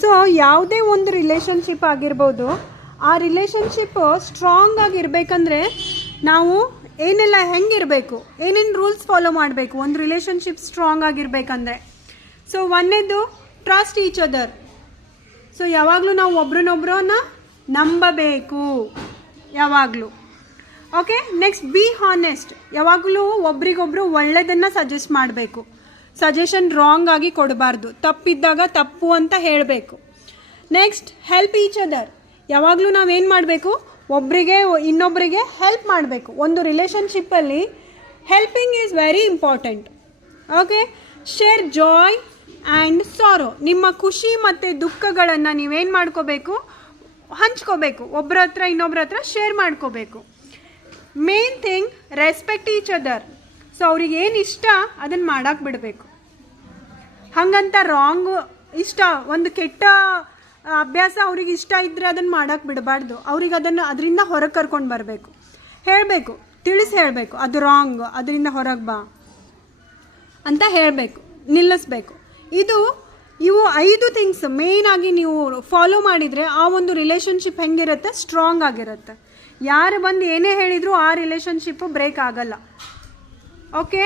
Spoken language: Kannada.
ಸೊ ಯಾವುದೇ ಒಂದು ರಿಲೇಷನ್ಶಿಪ್ ಆಗಿರ್ಬೋದು, ಆ ರಿಲೇಷನ್ಶಿಪ್ ಸ್ಟ್ರಾಂಗ್ ಆಗಿರ್ಬೇಕಂದ್ರೆ ನಾವು ಏನೆಲ್ಲ ಹೆಂಗಿರಬೇಕು, ಏನೇನು ರೂಲ್ಸ್ ಫಾಲೋ ಮಾಡಬೇಕು ಒಂದು ರಿಲೇಷನ್ಶಿಪ್ ಸ್ಟ್ರಾಂಗ್ ಆಗಿರ್ಬೇಕಂದ್ರೆ. ಸೊ ಒಂದೇದು ಟ್ರಸ್ಟ್ ಈಚ್ ಅದರ್. ಸೊ ಯಾವಾಗಲೂ ನಾವು ಒಬ್ರನ್ನೊಬ್ರನ್ನ ನಂಬಬೇಕು ಯಾವಾಗಲೂ. Okay, next be honest. ಯಾವಾಗಲೂ ಒಬ್ರಿಗೊಬ್ರು ಒಳ್ಳೆಯದನ್ನು ಸಜೆಸ್ಟ್ ಮಾಡಬೇಕು. ಸಜೆಷನ್ ರಾಂಗ್ ಆಗಿ ಕೊಡಬಾರ್ದು, ತಪ್ಪಿದ್ದಾಗ ತಪ್ಪು ಅಂತ ಹೇಳಬೇಕು. Next help each other. ಯಾವಾಗಲೂ ನಾವೇನು ಮಾಡಬೇಕು, ಒಬ್ಬರಿಗೆ ಇನ್ನೊಬ್ಬರಿಗೆ ಹೆಲ್ಪ್ ಮಾಡಬೇಕು. ಒಂದು ರಿಲೇಷನ್ಶಿಪ್ಪಲ್ಲಿ helping is very important. Okay, share joy and sorrow. ನಿಮ್ಮ ಖುಷಿ ಮತ್ತು ದುಃಖಗಳನ್ನು ನೀವೇನು ಮಾಡ್ಕೋಬೇಕು, ಹಂಚ್ಕೋಬೇಕು. ಒಬ್ಬರ ಹತ್ರ ಇನ್ನೊಬ್ಬರ ಹತ್ರ ಶೇರ್ ಮಾಡ್ಕೋಬೇಕು. Main thing respect each other. So ಅವ್ರಿಗೆ ಏನು ಇಷ್ಟ ಅದನ್ನು ಮಾಡಕ್ಕೆ ಬಿಡಬೇಕು. ಹಾಗಂತ ರಾಂಗ್ ಇಷ್ಟ, ಒಂದು ಕೆಟ್ಟ ಅಭ್ಯಾಸ ಅವ್ರಿಗೆ ಇಷ್ಟ ಇದ್ದರೆ ಅದನ್ನು ಮಾಡೋಕ್ಕೆ ಬಿಡಬಾರ್ದು. ಅವ್ರಿಗೆ ಅದರಿಂದ ಹೊರಗೆ ಕರ್ಕೊಂಡು ಬರಬೇಕು, ಹೇಳಬೇಕು, ತಿಳಿಸಿ ಹೇಳಬೇಕು, ಅದು ರಾಂಗ್, ಅದರಿಂದ ಹೊರಗೆ ಬಾ ಅಂತ ಹೇಳಬೇಕು, ನಿಲ್ಲಿಸ್ಬೇಕು. ಇವು 5 ಥಿಂಗ್ಸ್ ಮೇಯ್ನಾಗಿ ನೀವು ಫಾಲೋ ಮಾಡಿದರೆ ಆ ಒಂದು ರಿಲೇಷನ್ಶಿಪ್ ಹೆಂಗಿರುತ್ತೆ, ಸ್ಟ್ರಾಂಗ್ ಆಗಿರುತ್ತೆ. ಯಾರು ಬಂದು ಏನೇ ಹೇಳಿದರೂ ಆ ರಿಲೇಷನ್ಶಿಪ್ಪು ಬ್ರೇಕ್ ಆಗಲ್ಲ. ಓಕೆ.